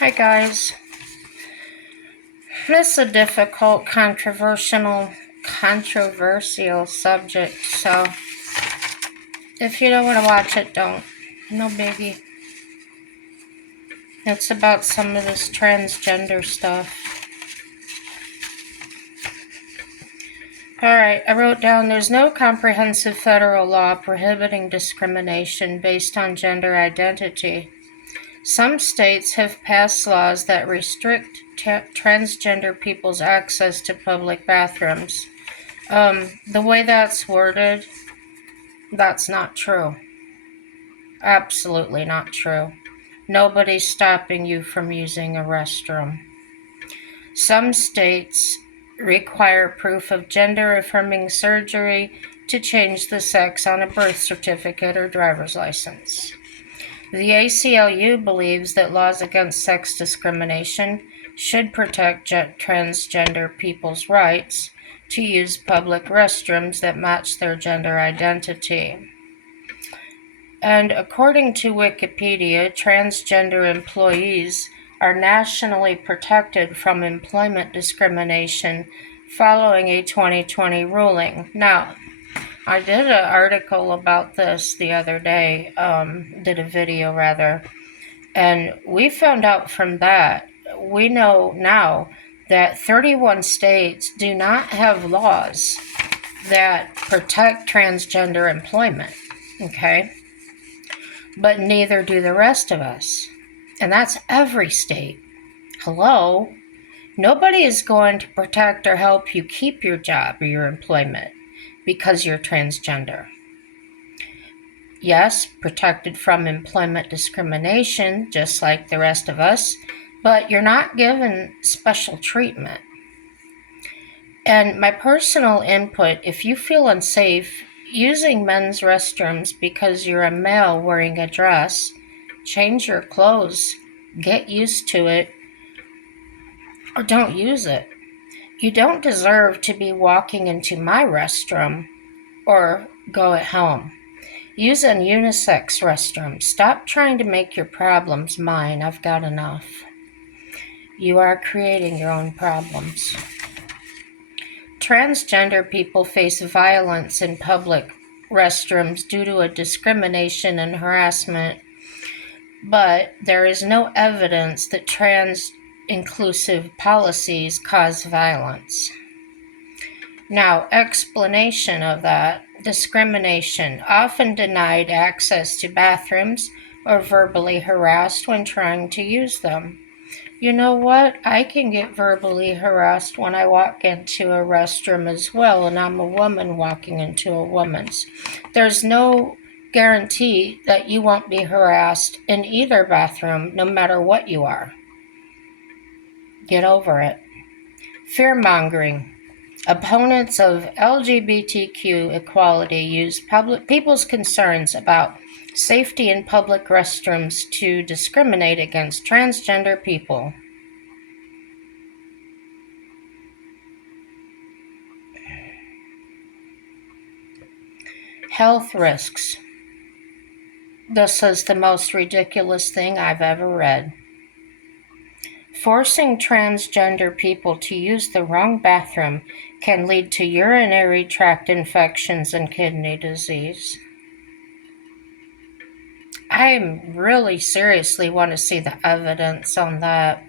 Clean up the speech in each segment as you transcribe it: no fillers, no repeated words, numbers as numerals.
Hi guys. This is a difficult, controversial subject, so if you don't want to watch it, don't. No biggie. It's about some of this transgender stuff. Alright, I wrote down there's no comprehensive federal law prohibiting discrimination based on gender identity. Some states have passed laws that restrict transgender people's access to public bathrooms. The way that's worded, that's not true. Absolutely not true. Nobody's stopping you from using a restroom. Some states require proof of gender-affirming surgery to change the sex on a birth certificate or driver's license. The ACLU believes that laws against sex discrimination should protect transgender people's rights to use public restrooms that match their gender identity. And according to Wikipedia, transgender employees are nationally protected from employment discrimination following a 2020 ruling. Now, I did an article about this the other day, did a video rather, and we found out from that, we know now that 31 states do not have laws that protect transgender employment, okay? But neither do the rest of us. And that's every state. Hello? Nobody is going to protect or help you keep your job or your employment because you're transgender. Yes, protected from employment discrimination, just like the rest of us, but you're not given special treatment. And my personal input, if you feel unsafe using men's restrooms because you're a male wearing a dress, change your clothes, get used to it, or don't use it. You don't deserve to be walking into my restroom or go at home. Use a unisex restroom. Stop trying to make your problems mine. I've got enough. You are creating your own problems. Transgender people face violence in public restrooms due to a discrimination and harassment, but there is no evidence that trans-inclusive policies cause violence. Now, explanation of that. Discrimination, often denied access to bathrooms or verbally harassed when trying to use them. You know what? I can get verbally harassed when I walk into a restroom as well, and I'm a woman walking into a woman's. There's no guarantee that you won't be harassed in either bathroom, no matter what you are. Get over it. Fear-mongering. Opponents of LGBTQ equality use people's concerns about safety in public restrooms to discriminate against transgender people. Health risks. This is the most ridiculous thing I've ever read. Forcing transgender people to use the wrong bathroom can lead to urinary tract infections and kidney disease. I really seriously want to see the evidence on that.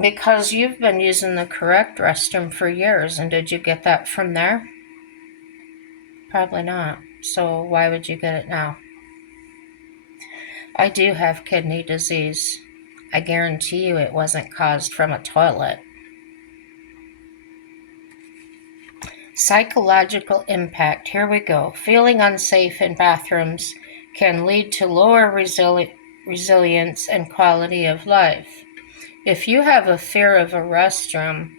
Because you've been using the correct restroom for years, and did you get that from there? Probably not. So why would you get it now? I do have kidney disease. I guarantee you it wasn't caused from a toilet. Psychological impact. Here we go. Feeling unsafe in bathrooms can lead to lower resilience and quality of life. If you have a fear of a restroom,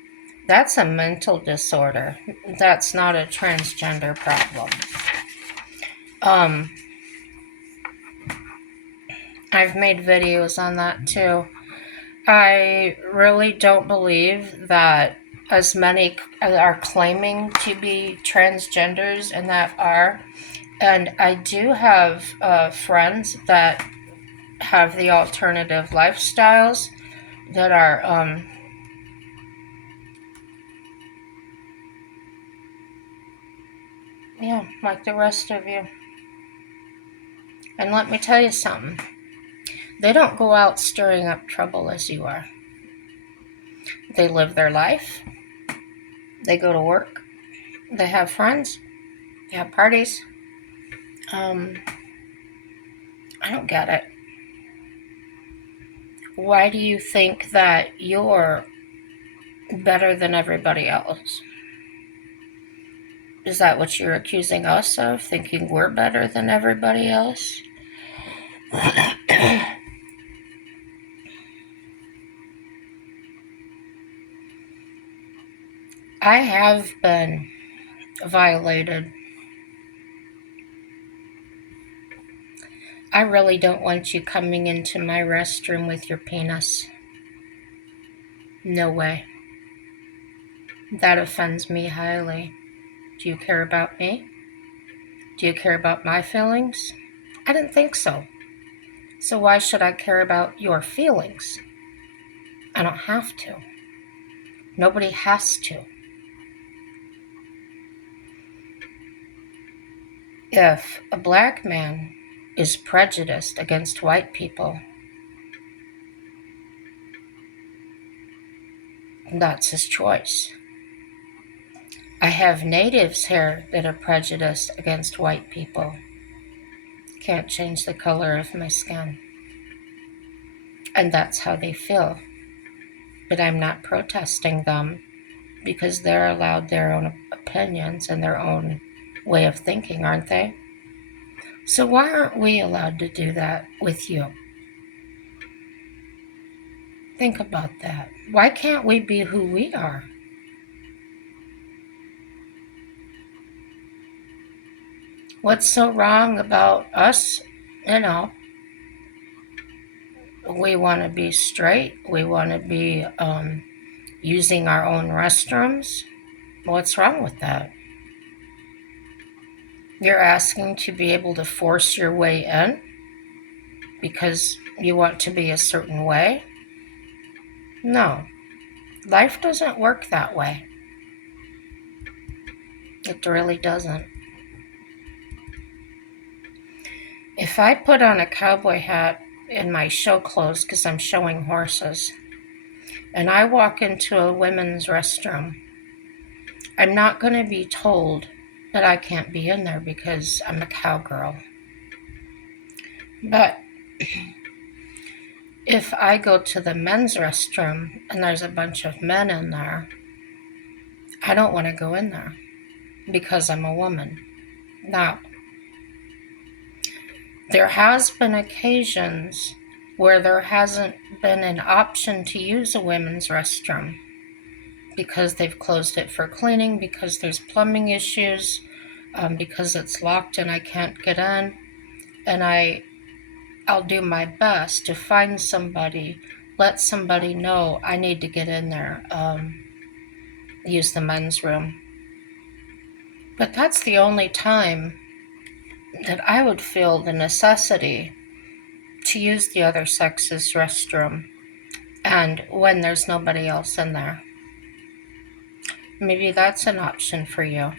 that's a mental disorder. That's not a transgender problem. I've made videos on that too. I really don't believe that as many are claiming to be transgenders and that are. And I do have friends that have the alternative lifestyles that are like the rest of you. And let me tell you something. They don't go out stirring up trouble as you are. They live their life. They go to work. They have friends. They have parties. I don't get it. Why do you think that you're better than everybody else? Is that what you're accusing us of? Thinking we're better than everybody else? I have been violated. I really don't want you coming into my restroom with your penis. No way. That offends me highly. Do you care about me? Do you care about my feelings? I didn't think so. So why should I care about your feelings? I don't have to. Nobody has to. If a black man is prejudiced against white people, that's his choice. I have natives here that are prejudiced against white people. Can't change the color of my skin. And that's how they feel. But I'm not protesting them because they're allowed their own opinions and their own way of thinking, aren't they? So why aren't we allowed to do that with you? Think about that. Why can't we be who we are? What's so wrong about us? We want to be straight. We want to be using our own restrooms. What's wrong with that? You're asking to be able to force your way in because you want to be a certain way? No. Life doesn't work that way. It really doesn't. If I put on a cowboy hat in my show clothes because I'm showing horses, and I walk into a women's restroom, I'm not going to be told that I can't be in there because I'm a cowgirl. But if I go to the men's restroom and there's a bunch of men in there, I don't want to go in there because I'm a woman. Now, there has been occasions where there hasn't been an option to use a women's restroom because they've closed it for cleaning, because there's plumbing issues, because it's locked and I can't get in. And I'll do my best to find somebody, let somebody know I need to get in there, use the men's room. But that's the only time that I would feel the necessity to use the other sex's restroom, and when there's nobody else in there. Maybe that's an option for you.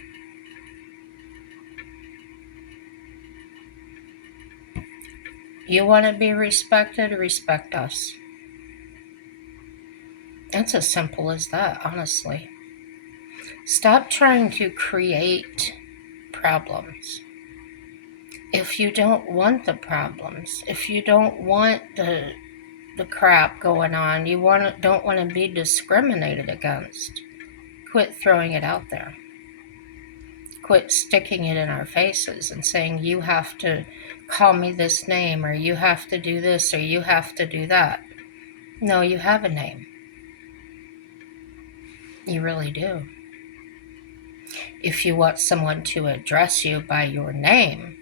You want to be respected, respect us. It's as simple as that, honestly. Stop trying to create problems. If you don't want the problems, if you don't want the crap going on, don't want to be discriminated against, quit throwing it out there. Quit sticking it in our faces and saying, you have to call me this name, or you have to do this, or you have to do that. No, you have a name. You really do. If you want someone to address you by your name,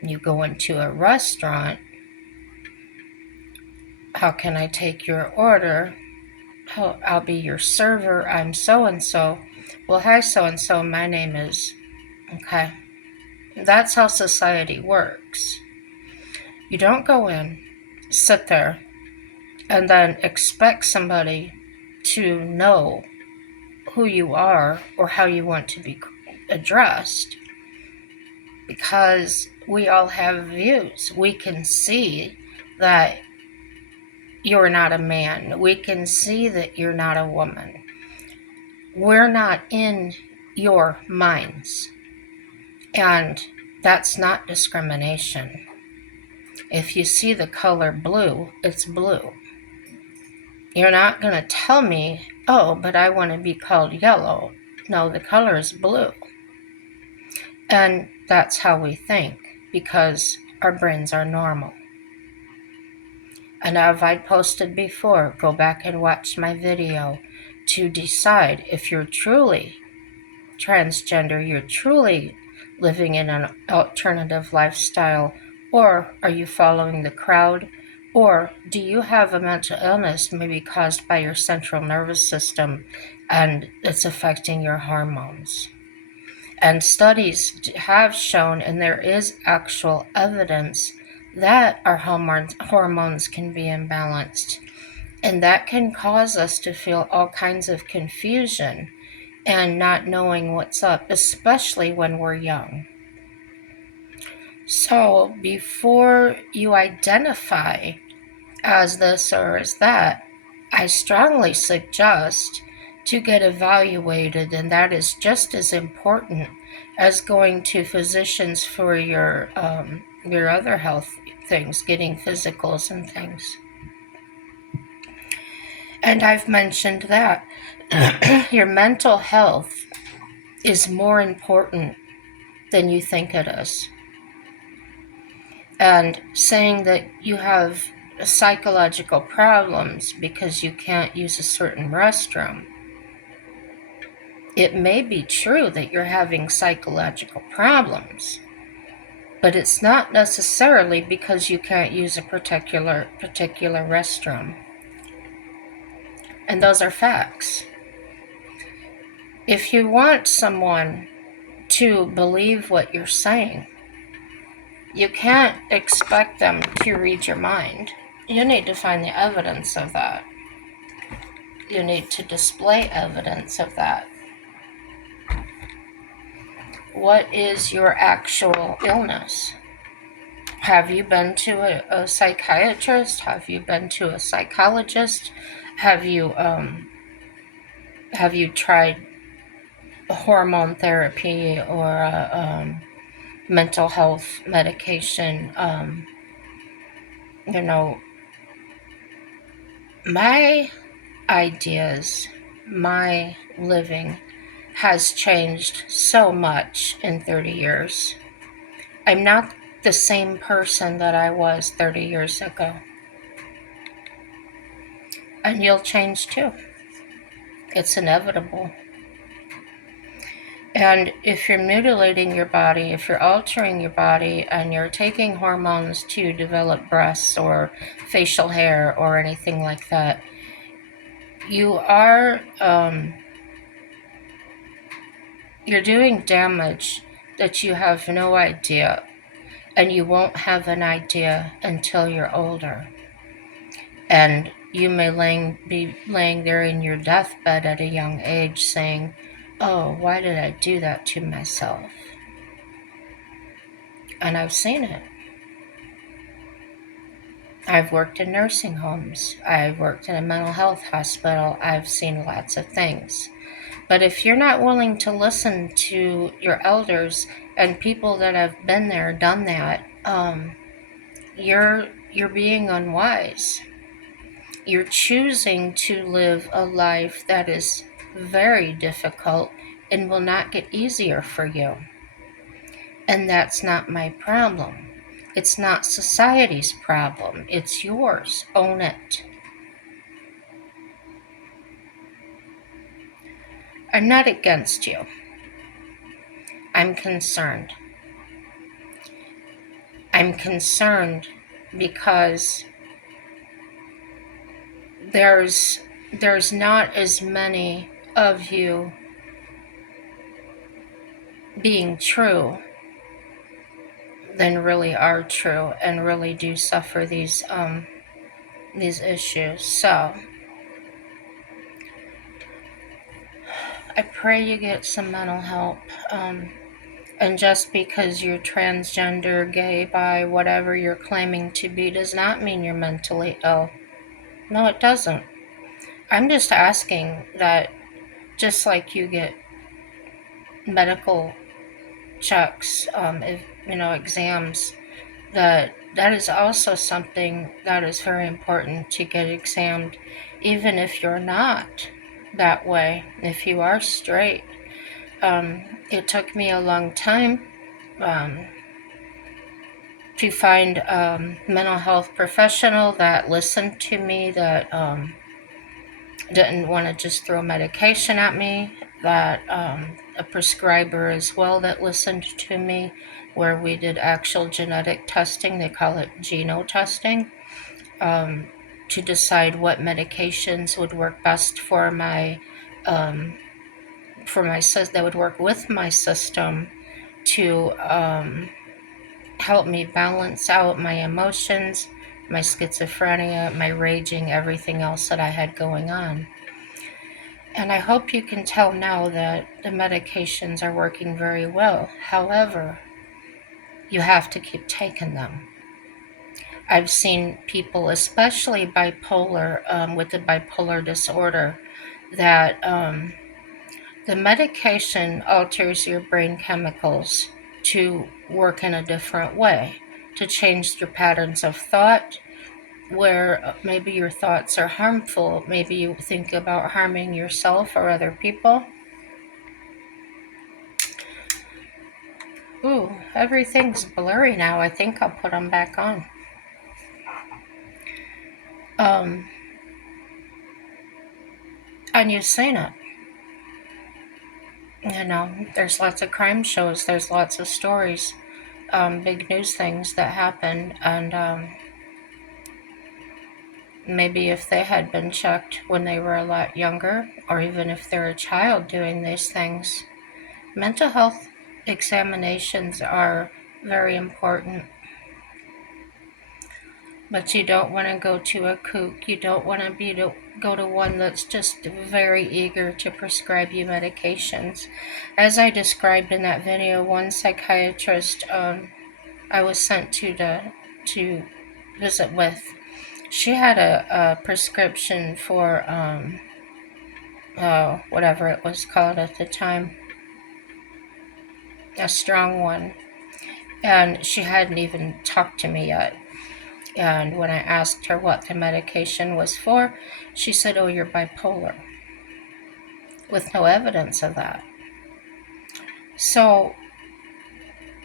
you go into a restaurant, how can I take your order? I'll be your server. I'm so-and-so. Well, hi, so-and-so. My name is... Okay. That's how society works. You don't go in, sit there, and then expect somebody to know who you are or how you want to be addressed, because we all have views. We can see that you're not a man. We can see that you're not a woman. We're not in your minds. And that's not discrimination. If you see the color blue, it's blue. You're not going to tell me, oh, but I want to be called yellow. No, the color is blue. And that's how we think, because our brains are normal. And as I posted before, go back and watch my video to decide if you're truly transgender, you're truly living in an alternative lifestyle, or are you following the crowd, or do you have a mental illness maybe caused by your central nervous system and it's affecting your hormones. And studies have shown, and there is actual evidence, that our hormones can be imbalanced, and that can cause us to feel all kinds of confusion and not knowing what's up, especially when we're young. So before you identify as this or as that, I strongly suggest to get evaluated, and that is just as important as going to physicians for your other health things, getting physicals and things. And I've mentioned that your mental health is more important than you think it is. And saying that you have psychological problems because you can't use a certain restroom, it may be true that you're having psychological problems, but it's not necessarily because you can't use a particular restroom. And those are facts. If you want someone to believe what you're saying, you can't expect them to read your mind. You need to find the evidence of that. You need to display evidence of that. What is your actual illness? Have you been to a psychiatrist? Have you been to a psychologist? Have you tried hormone therapy or mental health medication? My ideas, my living has changed so much in 30 years. I'm not the same person that I was 30 years ago. And you'll change too. It's inevitable. And if you're mutilating your body, if you're altering your body, and you're taking hormones to develop breasts or facial hair or anything like that, you are you're doing damage that you have no idea, and you won't have an idea until you're older. And you may be laying there in your deathbed at a young age saying, oh, why did I do that to myself? And I've seen it. I've worked in nursing homes. I've worked in a mental health hospital. I've seen lots of things. But if you're not willing to listen to your elders and people that have been there, done that, you're being unwise. You're choosing to live a life that is very difficult and will not get easier for you. And that's not my problem. It's not society's problem. It's yours. Own it. I'm not against you. I'm concerned. I'm concerned because there's not as many of you being true than really are true and really do suffer these issues. So I pray you get some mental help. And just because you're transgender, gay, bi, whatever you're claiming to be, does not mean you're mentally ill. No, it doesn't. I'm just asking that, just like you get medical checks, if, exams, that is also something that is very important to get examined, even if you're not that way. If you are straight, it took me a long time to find a mental health professional that listened to me, that didn't want to just throw medication at me, that a prescriber as well that listened to me, where we did actual genetic testing. They call it genotesting, to decide what medications would work best for my that would work with my system to help me balance out my emotions, my schizophrenia, my raging, everything else that I had going on. And I hope you can tell now that the medications are working very well. However, you have to keep taking them. I've seen people, especially bipolar, with the bipolar disorder, that the medication alters your brain chemicals to work in a different way, to change your patterns of thought, where maybe your thoughts are harmful. Maybe you think about harming yourself or other people. Ooh, everything's blurry now. I think I'll put them back on. And you've seen it. There's lots of crime shows, there's lots of stories, big news things that happen, and maybe if they had been checked when they were a lot younger, or even if they're a child doing these things. Mental health examinations are very important. But you don't want to go to a kook. You don't want to go to one that's just very eager to prescribe you medications. As I described in that video, one psychiatrist I was sent to visit with, she had a prescription for whatever it was called at the time, a strong one, and she hadn't even talked to me yet. And when I asked her what the medication was for, she said, "Oh, you're bipolar," with no evidence of that. So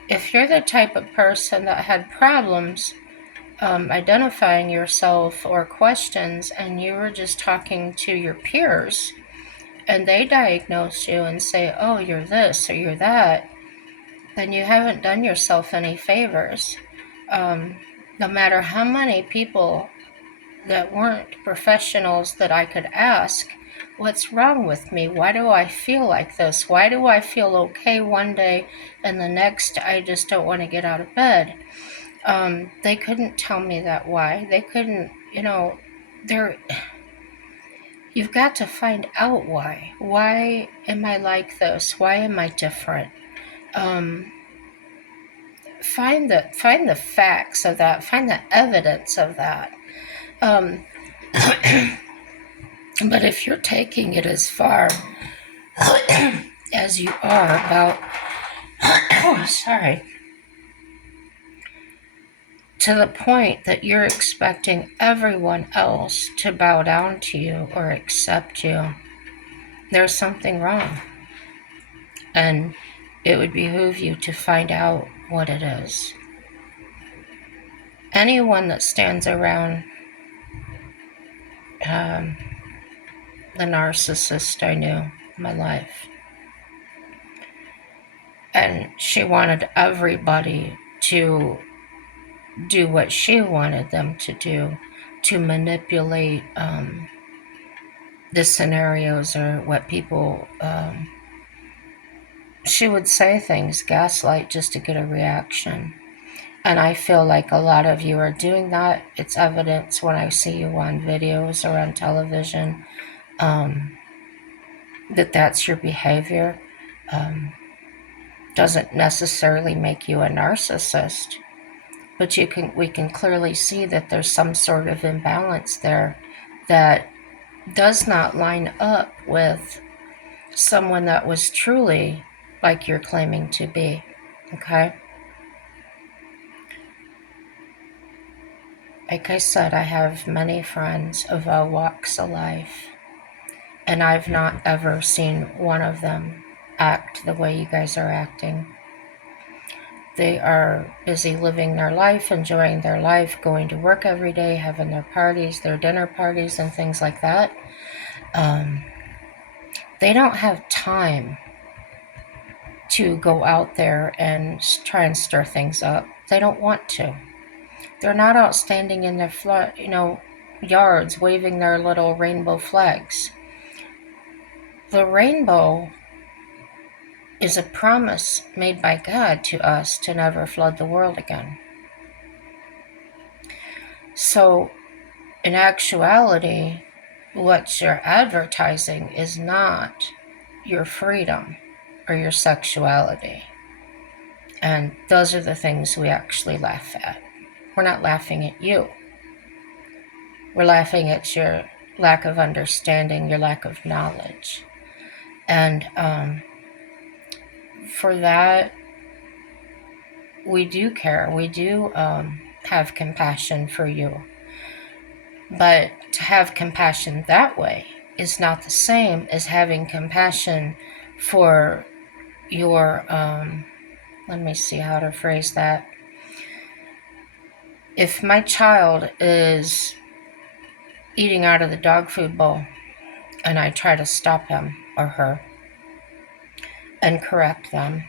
if you're the type of person that had problems identifying yourself or questions, and you were just talking to your peers, and they diagnose you and say, "Oh, you're this or you're that," then you haven't done yourself any favors. No matter how many people that weren't professionals that I could ask, "What's wrong with me? Why do I feel like this? Why do I feel okay one day and the next I just don't want to get out of bed?" They couldn't tell me that why. They couldn't, you've got to find out why. Why am I like this? Why am I different? Find the facts of that. Find the evidence of that. But if you're taking it as far as you are about, to the point that you're expecting everyone else to bow down to you or accept you, there's something wrong. And it would behoove you to find out what it is. Anyone that stands around the narcissist I knew in my life, and she wanted everybody to do what she wanted them to do, to manipulate the scenarios or what people, she would say things, gaslight, just to get a reaction. And I feel like a lot of you are doing that. It's evidence when I see you on videos or on television that that's your behavior. Doesn't necessarily make you a narcissist, but we can clearly see that there's some sort of imbalance there that does not line up with someone that was truly like you're claiming to be. Okay? Like I said, I have many friends of all walks of life, and I've not ever seen one of them act the way you guys are acting. They are busy living their life, enjoying their life, going to work every day, having their parties, their dinner parties, and things like that. They don't have time to go out there and try and stir things up. They don't want to. They're not out standing in their yards waving their little rainbow flags. The rainbow is a promise made by God to us to never flood the world again. So, in actuality, what you're advertising is not your freedom or your sexuality. And those are the things we actually laugh at. We're not laughing at you. We're laughing at your lack of understanding, your lack of knowledge. And for that, we do care. We do have compassion for you. But to have compassion that way is not the same as having compassion for your, let me see how to phrase that. If my child is eating out of the dog food bowl and I try to stop him or her and correct them,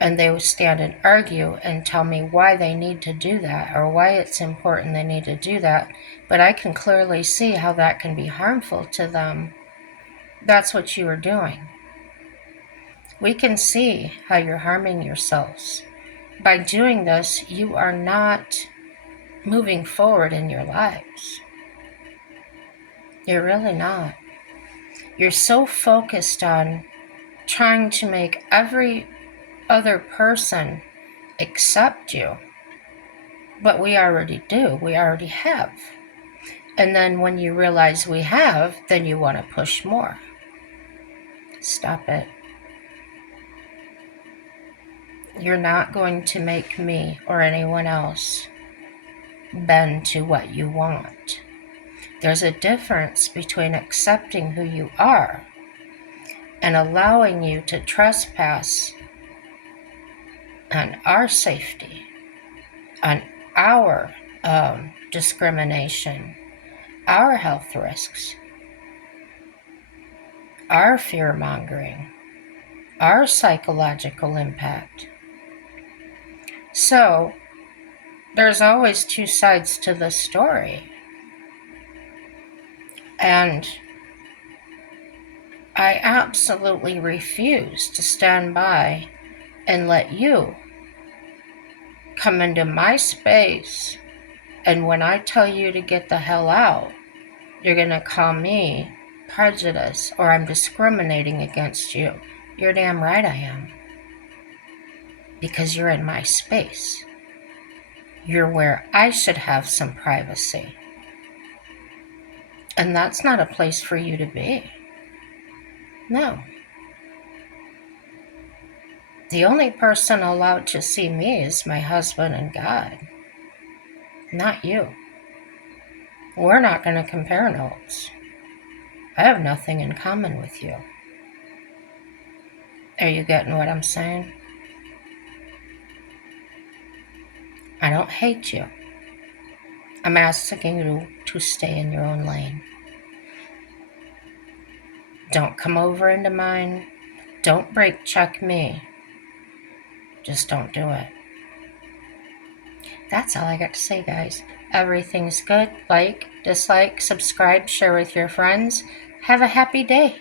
and they would stand and argue and tell me why they need to do that or why it's important they need to do that, but I can clearly see how that can be harmful to them. That's what you are doing. We can see how you're harming yourselves. By doing this, you are not moving forward in your lives. You're really not. You're so focused on trying to make every other person accept you. But we already do. We already have. And then when you realize we have, then you want to push more. Stop it. You're not going to make me or anyone else bend to what you want. There's a difference between accepting who you are and allowing you to trespass on our safety, on our discrimination, our health risks, our fear-mongering, our psychological impact. So, there's always two sides to the story. And I absolutely refuse to stand by and let you come into my space, and when I tell you to get the hell out, you're going to call me prejudice or I'm discriminating against you. You're damn right I am. Because you're in my space. You're where I should have some privacy. And that's not a place for you to be. No. The only person allowed to see me is my husband and God. Not you. We're not going to compare notes. I have nothing in common with you. Are you getting what I'm saying? I don't hate you. I'm asking you to stay in your own lane. Don't come over into mine. Don't brake check me. Just don't do it. That's all I got to say, guys. Everything's good. Like, dislike, subscribe, share with your friends. Have a happy day.